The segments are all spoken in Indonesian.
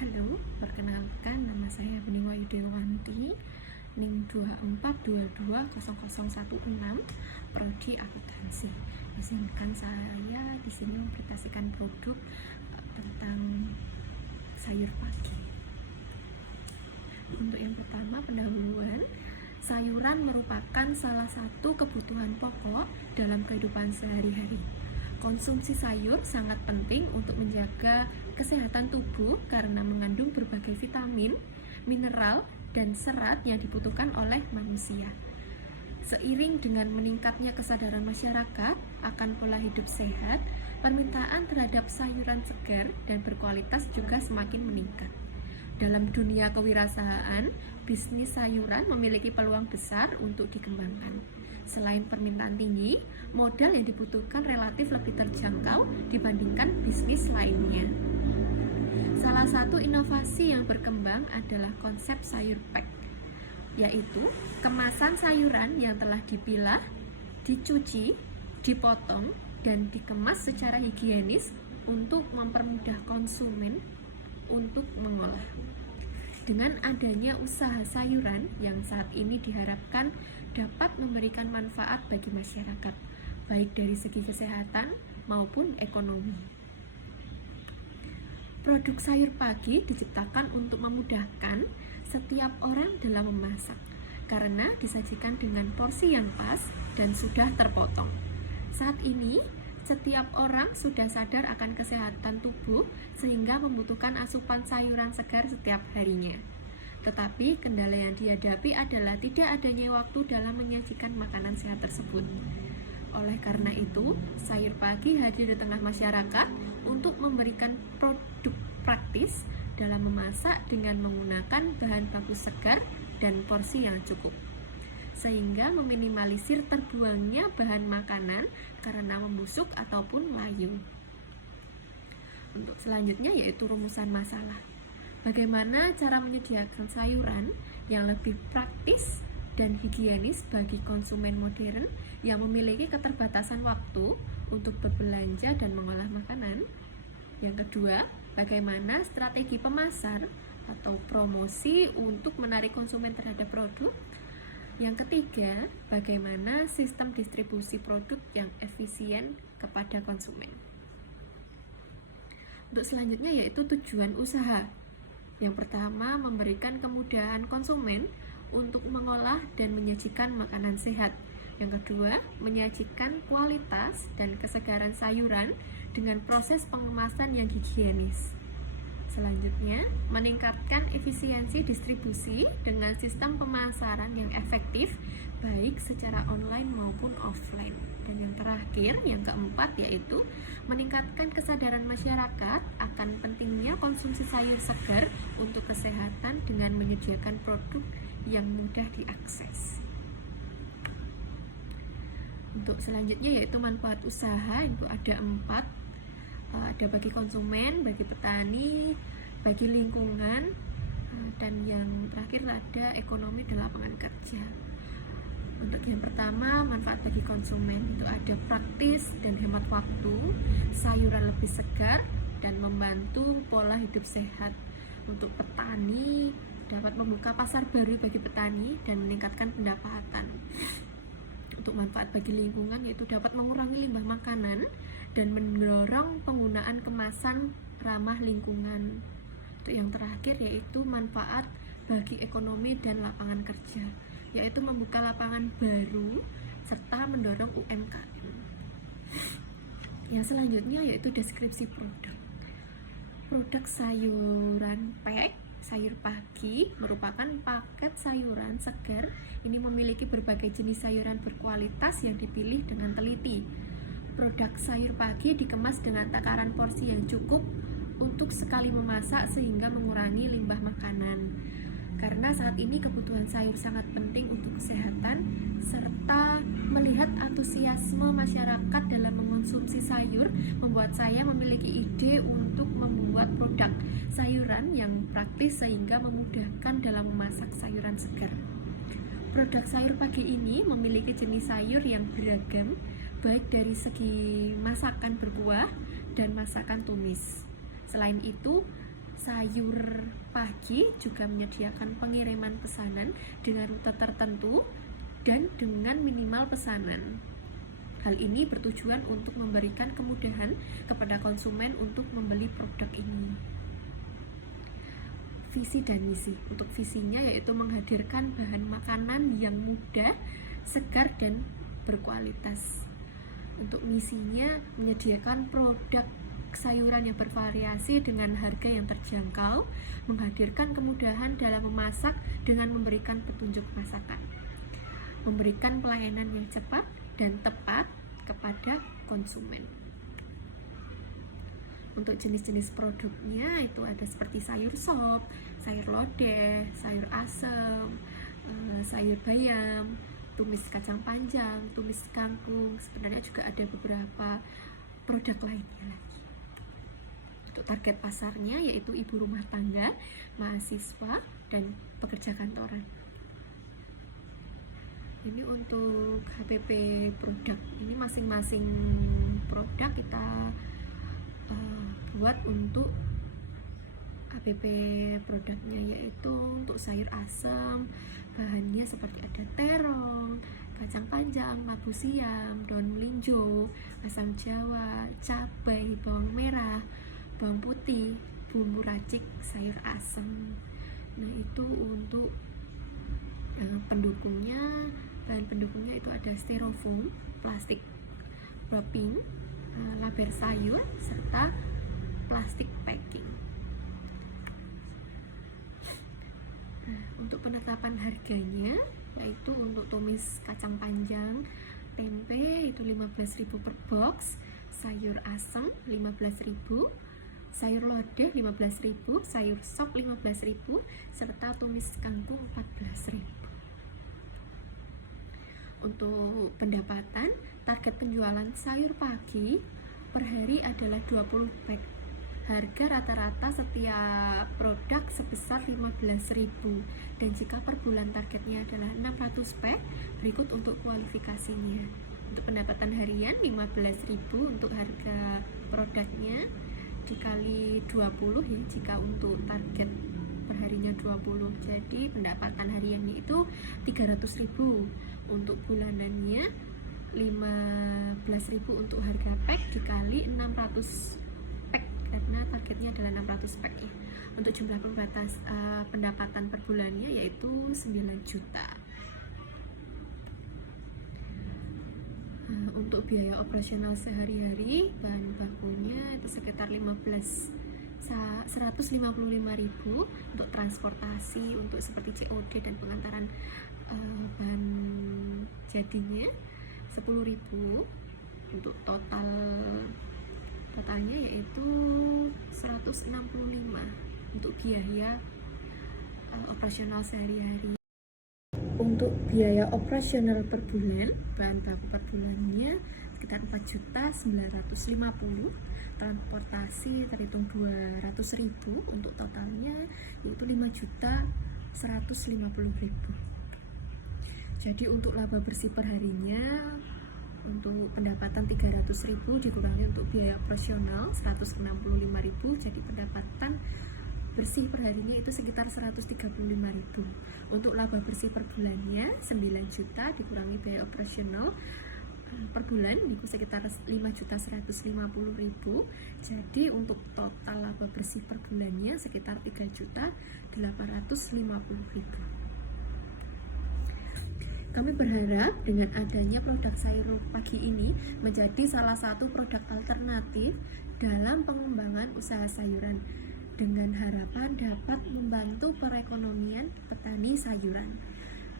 Halo, perkenalkan nama saya Bening Wayu Dewanti, NIM 24220016, Prodi Akuntansi. Izinkan saya di sini mempresentasikan produk tentang sayur pagi. Untuk yang pertama, pendahuluan. Sayuran merupakan salah satu kebutuhan pokok dalam kehidupan sehari-hari. Konsumsi sayur sangat penting untuk menjaga kesehatan tubuh karena mengandung berbagai vitamin, mineral, dan serat yang dibutuhkan oleh manusia. Seiring dengan meningkatnya kesadaran masyarakat akan pola hidup sehat, permintaan terhadap sayuran segar dan berkualitas juga semakin meningkat. Dalam dunia kewirausahaan, bisnis sayuran memiliki peluang besar untuk dikembangkan. Selain permintaan tinggi, modal yang dibutuhkan relatif lebih terjangkau dibandingkan bisnis lainnya. Salah satu inovasi yang berkembang adalah konsep sayur pack, yaitu kemasan sayuran yang telah dipilah, dicuci, dipotong, dan dikemas secara higienis untuk mempermudah konsumen untuk mengolah. Dengan adanya usaha sayuran yang saat ini diharapkan dapat memberikan manfaat bagi masyarakat, baik dari segi kesehatan maupun ekonomi. Produk sayur pagi diciptakan untuk memudahkan setiap orang dalam memasak, karena disajikan dengan porsi yang pas dan sudah terpotong. Saat ini, setiap orang sudah sadar akan kesehatan tubuh sehingga membutuhkan asupan sayuran segar setiap harinya. Tetapi kendala yang dihadapi adalah tidak adanya waktu dalam menyajikan makanan sehat tersebut. Oleh karena itu, sayur pagi hadir di tengah masyarakat untuk memberikan produk praktis dalam memasak dengan menggunakan bahan baku segar dan porsi yang cukup, sehingga meminimalisir terbuangnya bahan makanan karena membusuk ataupun layu. Untuk selanjutnya yaitu rumusan masalah. Bagaimana cara menyediakan sayuran yang lebih praktis dan higienis bagi konsumen modern yang memiliki keterbatasan waktu untuk berbelanja dan mengolah makanan. Yang kedua, bagaimana strategi pemasar atau promosi untuk menarik konsumen terhadap produk. Yang ketiga, bagaimana sistem distribusi produk yang efisien kepada konsumen. Untuk selanjutnya yaitu tujuan usaha. Yang pertama, memberikan kemudahan konsumen untuk mengolah dan menyajikan makanan sehat. Yang kedua, menyajikan kualitas dan kesegaran sayuran dengan proses pengemasan yang higienis. Selanjutnya, meningkatkan efisiensi distribusi dengan sistem pemasaran yang efektif, baik secara online maupun offline. Dan yang terakhir, yang keempat, yaitu meningkatkan kesadaran masyarakat akan pentingnya konsumsi sayur segar untuk kesehatan dengan menyediakan produk yang mudah diakses. Untuk selanjutnya yaitu manfaat usaha, itu ada 4. Ada bagi konsumen, bagi petani, bagi lingkungan, dan yang terakhir ada ekonomi dan lapangan kerja. Untuk yang pertama, manfaat bagi konsumen itu ada praktis dan hemat waktu, sayuran lebih segar, dan membantu pola hidup sehat. Untuk petani, dapat membuka pasar baru bagi petani dan meningkatkan pendapatan. Untuk manfaat bagi lingkungan yaitu dapat mengurangi limbah makanan dan mendorong penggunaan kemasan ramah lingkungan. Untuk yang terakhir yaitu manfaat bagi ekonomi dan lapangan kerja, yaitu membuka lapangan baru serta mendorong UMKM. Yang selanjutnya yaitu deskripsi produk. Produk sayuran pack, sayur pagi merupakan paket sayuran segar. Ini memiliki berbagai jenis sayuran berkualitas yang dipilih dengan teliti. Produk sayur pagi dikemas dengan takaran porsi yang cukup untuk sekali memasak sehingga mengurangi limbah makanan. Karena saat ini kebutuhan sayur sangat penting untuk kesehatan, serta melihat antusiasme masyarakat dalam mengonsumsi sayur membuat saya memiliki ide untuk membuat produk sayuran yang praktis sehingga memudahkan dalam memasak sayuran segar. Produk sayur pagi ini memiliki jenis sayur yang beragam, baik dari segi masakan berkuah dan masakan tumis. Selain itu, Sayur pagi juga menyediakan pengiriman pesanan dengan rute tertentu dan dengan minimal pesanan. Hal ini bertujuan untuk memberikan kemudahan kepada konsumen untuk membeli produk ini. Visi dan misi. Untuk visinya yaitu menghadirkan bahan makanan yang mudah, segar, dan berkualitas. Untuk misinya menyediakan produk sayuran yang bervariasi dengan harga yang terjangkau, menghadirkan kemudahan dalam memasak dengan memberikan petunjuk masakan, memberikan pelayanan yang cepat dan tepat kepada konsumen. Untuk jenis-jenis produknya itu ada seperti sayur sop, sayur lodeh, sayur asem, sayur bayam, tumis kacang panjang, tumis kangkung. Sebenarnya juga ada beberapa produk lainnya lagi. Untuk target pasarnya yaitu ibu rumah tangga, mahasiswa, dan pekerja kantoran. Ini untuk HPP produk. Ini masing-masing produk kita buat untuk HPP produknya, yaitu untuk sayur asam bahannya seperti ada terong, kacang panjang, labu siam, daun melinjo, asam jawa, cabai, bawang merah, bawang putih, bumbu racik, sayur asam. Nah, itu untuk pendukungnya. Bahan pendukungnya itu ada styrofoam, plastik wrapping, laber sayur, serta plastik packing. Nah, untuk penetapan harganya yaitu untuk tumis kacang panjang, tempe itu 15.000 per box, sayur asem 15.000, sayur lodeh 15.000, sayur sop 15.000, serta tumis kangkung 14.000. Untuk pendapatan, target penjualan sayur pagi per hari adalah 20 pack. Harga rata-rata setiap produk sebesar 15.000, dan jika per bulan targetnya adalah 600 pack, berikut untuk kualifikasinya. Untuk pendapatan harian 15.000 untuk harga produknya dikali 20 ya, jika untuk target perharinya 20, jadi pendapatan hariannya itu 300.000. Untuk bulanannya 15.000 untuk harga pack dikali 600 pack, karena targetnya adalah 600 pack ya. Untuk jumlah pendapatan per bulannya yaitu 9 juta. Untuk biaya operasional sehari-hari bahan bakunya itu sekitar 155.000. Untuk transportasi untuk seperti COD dan pengantaran bahan jadinya 10.000. Untuk totalnya yaitu 165 untuk biaya operasional sehari-hari. Untuk biaya operasional per bulan, bahan baku per bulannya sekitar 4.950.000, transportasi terhitung 200.000, untuk totalnya yaitu 5.150.000. Jadi untuk laba bersih per harinya, untuk pendapatan 300.000 dikurangi untuk biaya operasional 165.000, jadi pendapatan bersih per harinya itu sekitar 135.000. Untuk laba bersih per bulannya 9 juta dikurangi biaya operasional per bulan itu sekitar 5.150.000. Jadi untuk total laba bersih per bulannya sekitar 3.850.000. Kami berharap dengan adanya produk sayur pagi ini menjadi salah satu produk alternatif dalam pengembangan usaha sayuran, dengan harapan dapat membantu perekonomian petani sayuran.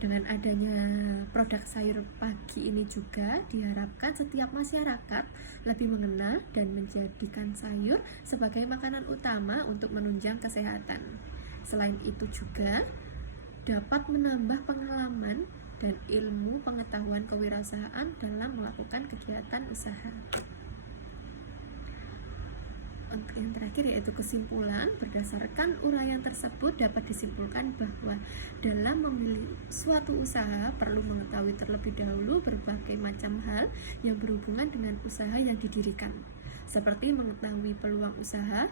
Dengan adanya produk sayur pagi ini juga diharapkan setiap masyarakat lebih mengenal dan menjadikan sayur sebagai makanan utama untuk menunjang kesehatan. Selain itu juga dapat menambah pengalaman dan ilmu pengetahuan kewirausahaan dalam melakukan kegiatan usaha. Untuk yang terakhir yaitu kesimpulan, berdasarkan uraian tersebut dapat disimpulkan bahwa dalam memilih suatu usaha perlu mengetahui terlebih dahulu berbagai macam hal yang berhubungan dengan usaha yang didirikan, seperti mengetahui peluang usaha,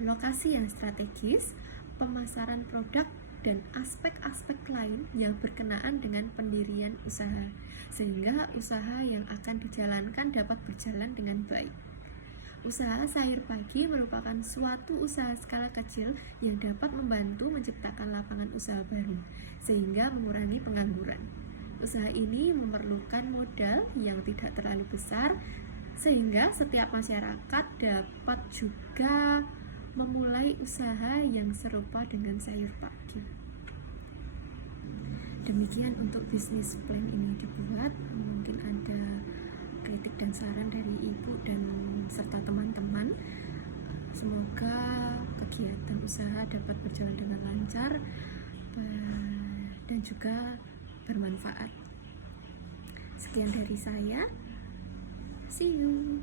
lokasi yang strategis, pemasaran produk, dan aspek-aspek lain yang berkenaan dengan pendirian usaha, sehingga usaha yang akan dijalankan dapat berjalan dengan baik. Usaha sayur pagi merupakan suatu usaha skala kecil yang dapat membantu menciptakan lapangan usaha baru, sehingga mengurangi pengangguran. Usaha ini memerlukan modal yang tidak terlalu besar, sehingga setiap masyarakat dapat juga memulai usaha yang serupa dengan sayur pagi. Demikian untuk bisnis plan ini dibuat. Mungkin ada kritik dan saran dari ibu dan serta teman-teman. Semoga kegiatan usaha dapat berjalan dengan lancar dan juga bermanfaat. Sekian dari saya. See you.